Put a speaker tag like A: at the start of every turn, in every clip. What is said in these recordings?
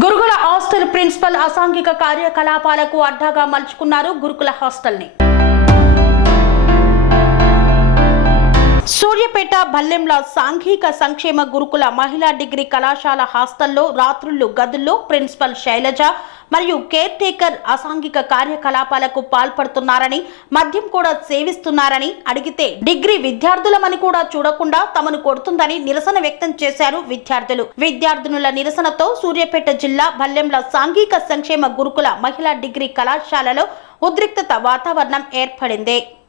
A: గురుకుల hostel principal అసాంఘిక కార్యకలాపాలకు అడ్డాగా మలుచుకున్నారు గురుకుల హాస్టల్ని. సూర్యపేట బల్లెంల సాంఘిక సంక్షేమ గురుకుల మహిళా డిగ్రీ కళాశాల హాస్టల్లో రాత్రుళ్ళు గదుల్లో ప్రిన్సిపల్ శైలజ మరియు కేర్ టేకర్ అసాంఘిక కార్యకలాపాలకు పాల్పడుతున్నారని మద్యం కూడా సేవిస్తున్నారని అడిగితే డిగ్రీ విద్యార్థులమని కూడా చూడకుండా తమను కొడుతుందని నిరసన వ్యక్తం చేశారు విద్యార్థులు. విద్యార్థినుల నిరసనతో సూర్యాపేట జిల్లా భల్లెంల సాంఘిక సంక్షేమ గురుకుల మహిళా డిగ్రీ కళాశాలలో ఉద్రిక్తత వాతావరణం ఏర్పడింది.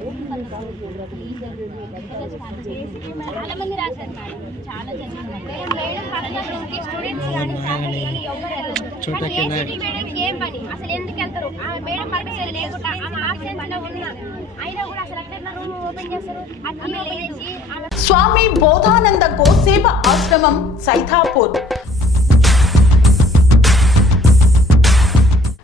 B: పెడితే కేసు పెడితే అని తెలిసింది
C: చాలా మంది రాశారు మేడం. చాలా జరిగింది
B: మేడం పక్కన రూమ్కి స్టూడెంట్స్ కానీ ఫ్యాకల్టీ కానీ ఎవరు వెళ్ళరు కానీ ఏసీటీ మేడంకి ఏం పని? అసలు ఎందుకు వెళ్తారు? ఆమె మేడం పర్మిషన్ లేకుండా ఆమె ఆబ్సెన్స్లో ఉన్నా అయినా కూడా అసలు ఎట్లా రూమ్ ఓపెన్ చేస్తారు? అది ఓపెన్ చేసి ఆమె
A: స్వామి బోధానంద గోసేవ ఆశ్రమం సైథాపూర్